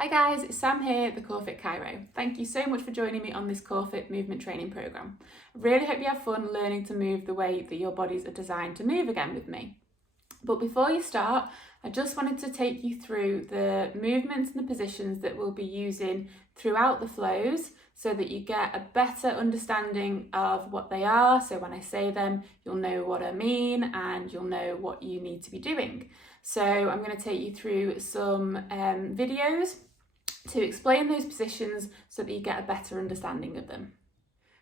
Hi guys, it's Sam here at the CoreFit Cairo. Thank you so much for joining me on this CoreFit movement training programme. I really hope you have fun learning to move the way that your bodies are designed to move again with me. But before you start, I just wanted to take you through the movements and the positions that we'll be using throughout the flows so that you get a better understanding of what they are. So when I say them, you'll know what I mean and you'll know what you need to be doing. So I'm going to take you through some videos to explain those positions so that you get a better understanding of them.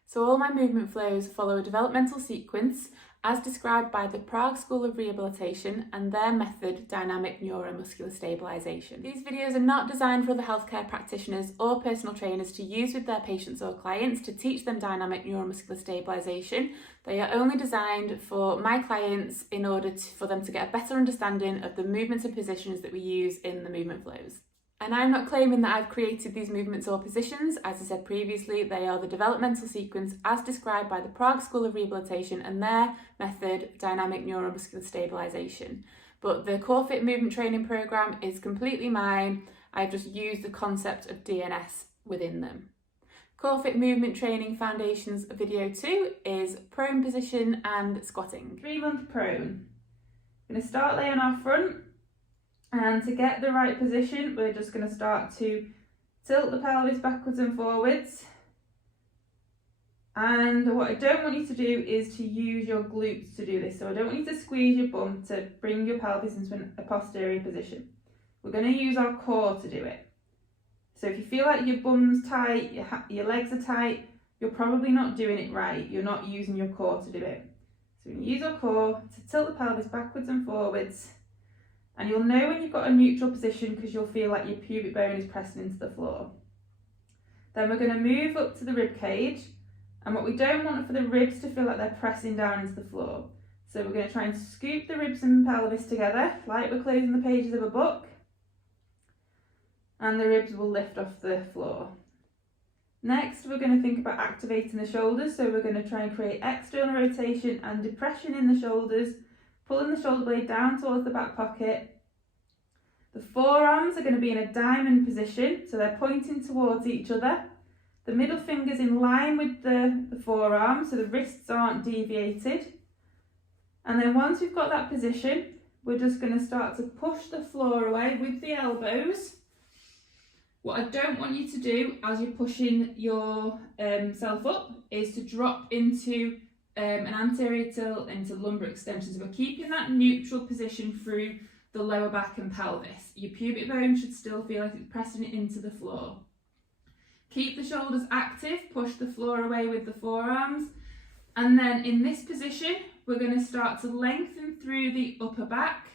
So all my movement flows follow a developmental sequence as described by the Prague School of Rehabilitation and their method, dynamic neuromuscular stabilisation. These videos are not designed for other healthcare practitioners or personal trainers to use with their patients or clients to teach them dynamic neuromuscular stabilisation. They are only designed for my clients in order for them to get a better understanding of the movements and positions that we use in the movement flows. And I'm not claiming that I've created these movements or positions. As I said previously, they are the developmental sequence as described by the Prague School of Rehabilitation and their method, dynamic neuromuscular stabilisation. But the CoreFit movement training programme is completely mine. I've just used the concept of DNS within them. CoreFit movement training foundations video 2 is prone position and squatting. 3-month prone. I'm going to start laying our front. And to get the right position, we're just going to start to tilt the pelvis backwards and forwards. And what I don't want you to do is to use your glutes to do this. So I don't want you to squeeze your bum to bring your pelvis into a posterior position. We're going to use our core to do it. So if you feel like your bum's tight, your legs are tight, you're probably not doing it right. You're not using your core to do it. So we're going to use our core to tilt the pelvis backwards and forwards. And you'll know when you've got a neutral position because you'll feel like your pubic bone is pressing into the floor. Then we're going to move up to the rib cage. And what we don't want for the ribs to feel like they're pressing down into the floor. So we're going to try and scoop the ribs and pelvis together, like we're closing the pages of a book. And the ribs will lift off the floor. Next, we're going to think about activating the shoulders. So we're going to try and create external rotation and depression in the shoulders, pulling the shoulder blade down towards the back pocket. The forearms are going to be in a diamond position, so they're pointing towards each other. The middle finger's in line with the forearm, so the wrists aren't deviated. And then once we've got that position, we're just going to start to push the floor away with the elbows. What I don't want you to do as you're pushing yourself up is to drop into an anterior tilt into lumbar extension. So we're keeping that neutral position through the lower back and pelvis. Your pubic bone should still feel like it's pressing it into the floor. Keep the shoulders active, push the floor away with the forearms. And then in this position, we're going to start to lengthen through the upper back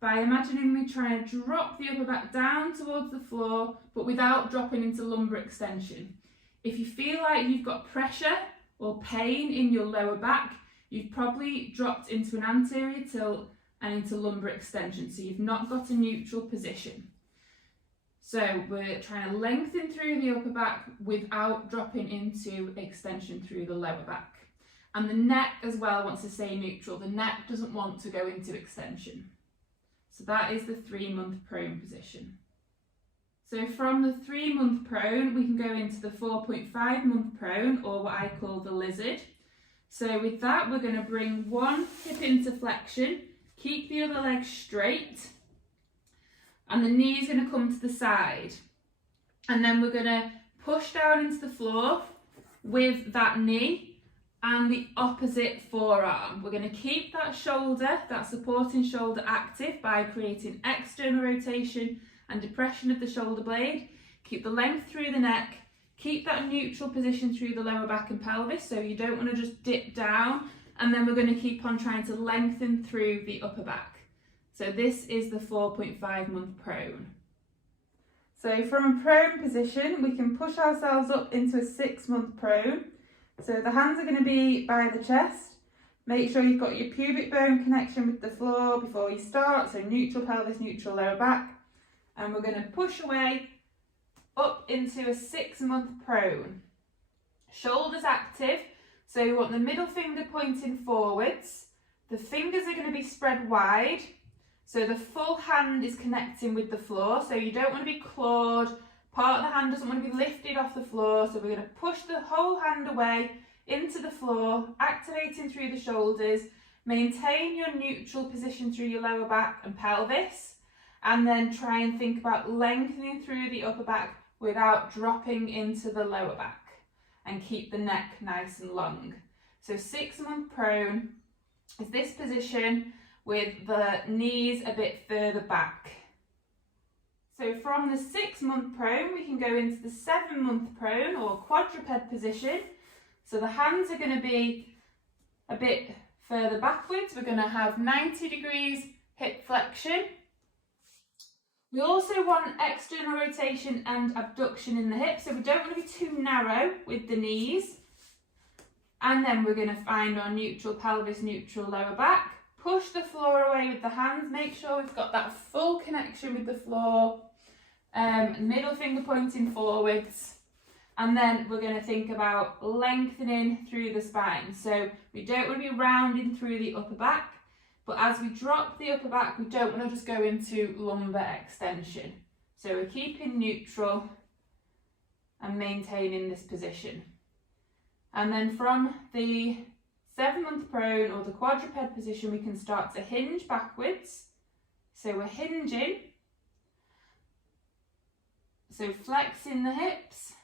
by imagining we try and drop the upper back down towards the floor, but without dropping into lumbar extension. If you feel like you've got pressure or pain in your lower back, you've probably dropped into an anterior tilt and into lumbar extension, so you've not got a neutral position. So we're trying to lengthen through the upper back without dropping into extension through the lower back. And the neck as well wants to stay neutral. The neck doesn't want to go into extension. So that is the 3-month prone position. So from the 3-month prone, we can go into the 4.5-month prone, or what I call the lizard. So with that, we're going to bring one hip into flexion, keep the other leg straight, and the knee is going to come to the side. And then we're going to push down into the floor with that knee and the opposite forearm. We're going to keep that shoulder, that supporting shoulder, active by creating external rotation and depression of the shoulder blade. Keep the length through the neck, keep that neutral position through the lower back and pelvis, so you don't want to just dip down, and then we're going to keep on trying to lengthen through the upper back. So this is the 4.5-month prone. So from a prone position, we can push ourselves up into a 6-month prone. So the hands are going to be by the chest. Make sure you've got your pubic bone connection with the floor before you start, so neutral pelvis, neutral lower back. And we're going to push away up into a 6-month prone. Shoulders active, so you want the middle finger pointing forwards. The fingers are going to be spread wide, So the full hand is connecting with the floor, so you don't want to be clawed. Part of the hand doesn't want to be lifted off the floor, so we're going to push the whole hand away into the floor, activating through the shoulders. Maintain your neutral position through your lower back and pelvis, and then try and think about lengthening through the upper back without dropping into the lower back, and keep the neck nice and long. So 6-month prone is this position with the knees a bit further back. So from the 6-month prone, we can go into the 7-month prone or quadruped position. So the hands are going to be a bit further backwards. We're going to have 90 degrees hip flexion. We also want external rotation and abduction in the hips, so we don't want to be too narrow with the knees. And then we're going to find our neutral pelvis, neutral lower back. Push the floor away with the hands. Make sure we've got that full connection with the floor. Middle finger pointing forwards. And then we're going to think about lengthening through the spine. So we don't want to be rounding through the upper back, but as we drop the upper back, we don't want to just go into lumbar extension. So we're keeping neutral and maintaining this position. And then from the 7-month prone or the quadruped position, we can start to hinge backwards. So we're hinging. So flexing the hips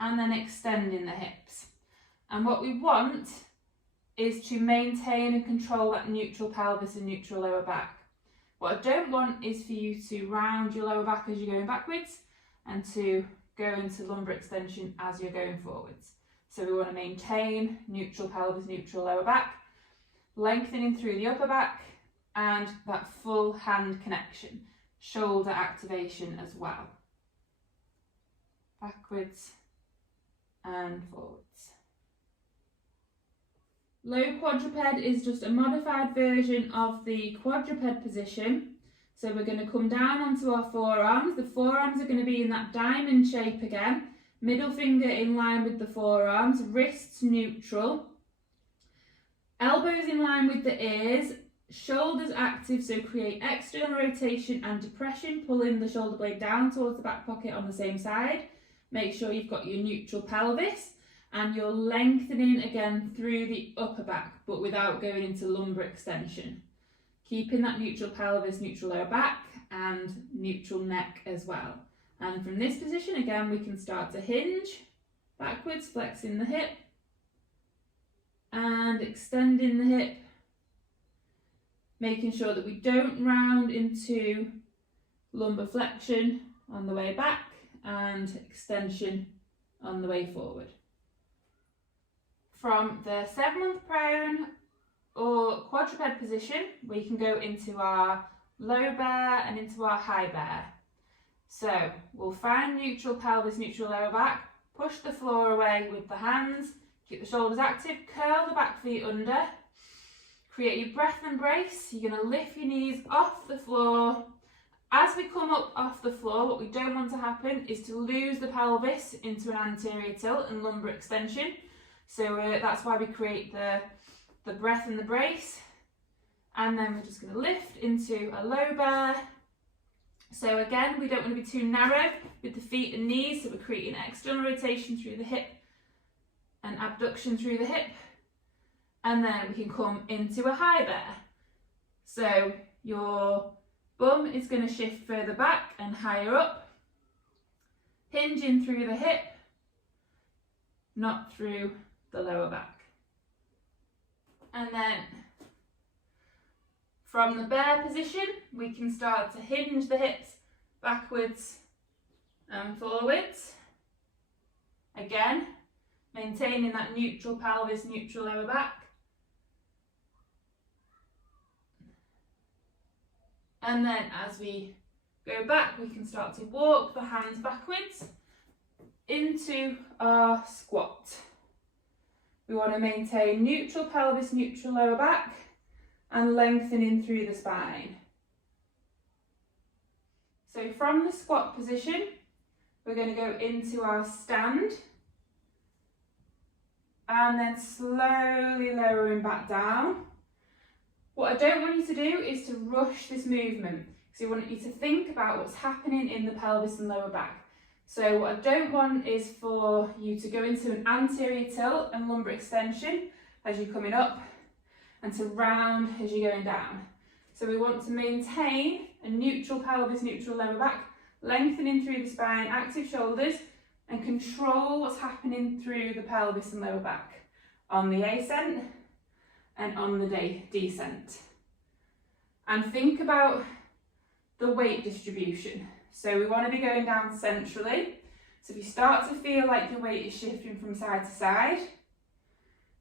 and then extending the hips. And what we want is to maintain and control that neutral pelvis and neutral lower back. What I don't want is for you to round your lower back as you're going backwards and to go into lumbar extension as you're going forwards. So we want to maintain neutral pelvis, neutral lower back, lengthening through the upper back, and that full hand connection, shoulder activation as well. Backwards and forwards. Low quadruped is just a modified version of the quadruped position. So we're going to come down onto our forearms. The forearms are going to be in that diamond shape again. Middle finger in line with the forearms, wrists neutral. Elbows in line with the ears, shoulders active, so create external rotation and depression, pulling the shoulder blade down towards the back pocket on the same side. Make sure you've got your neutral pelvis and you're lengthening again through the upper back, but without going into lumbar extension. Keeping that neutral pelvis, neutral lower back, and neutral neck as well. And from this position, again, we can start to hinge backwards, flexing the hip, and extending the hip, making sure that we don't round into lumbar flexion on the way back and extension on the way forward. From the 7-month prone or quadruped position, we can go into our low bear and into our high bear. So we'll find neutral pelvis, neutral lower back, push the floor away with the hands, keep the shoulders active, curl the back feet under, create your breath embrace. You're going to lift your knees off the floor. As we come up off the floor, what we don't want to happen is to lose the pelvis into an anterior tilt and lumbar extension. So that's why we create the breath and the brace. And then we're just going to lift into a low bear. So again, we don't want to be too narrow with the feet and knees, so we're creating external rotation through the hip and abduction through the hip. And then we can come into a high bear. So your bum is going to shift further back and higher up, hinging through the hip, not through the lower back. And then from the bear position, we can start to hinge the hips backwards and forwards. Again, maintaining that neutral pelvis, neutral lower back. And then as we go back, we can start to walk the hands backwards into our squat. We want to maintain neutral pelvis, neutral lower back, and lengthening through the spine. So from the squat position, we're going to go into our stand, and then slowly lowering back down. What I don't want you to do is to rush this movement. So I want you to think about what's happening in the pelvis and lower back. So what I don't want is for you to go into an anterior tilt and lumbar extension as you're coming up and to round as you're going down. So we want to maintain a neutral pelvis, neutral lower back, lengthening through the spine, active shoulders, and control what's happening through the pelvis and lower back on the ascent and on the descent. And think about the weight distribution. So we want to be going down centrally. So if you start to feel like your weight is shifting from side to side,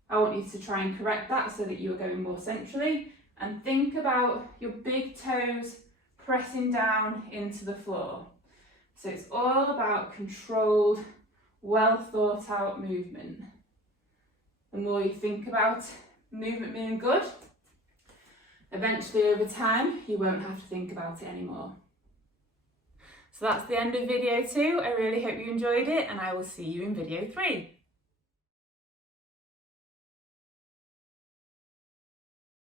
I want you to try and correct that so that you're going more centrally. And think about your big toes pressing down into the floor. So it's all about controlled, well thought out movement. The more you think about movement being good, eventually over time, you won't have to think about it anymore. So that's the end of video 2. I really hope you enjoyed it, and I will see you in video 3.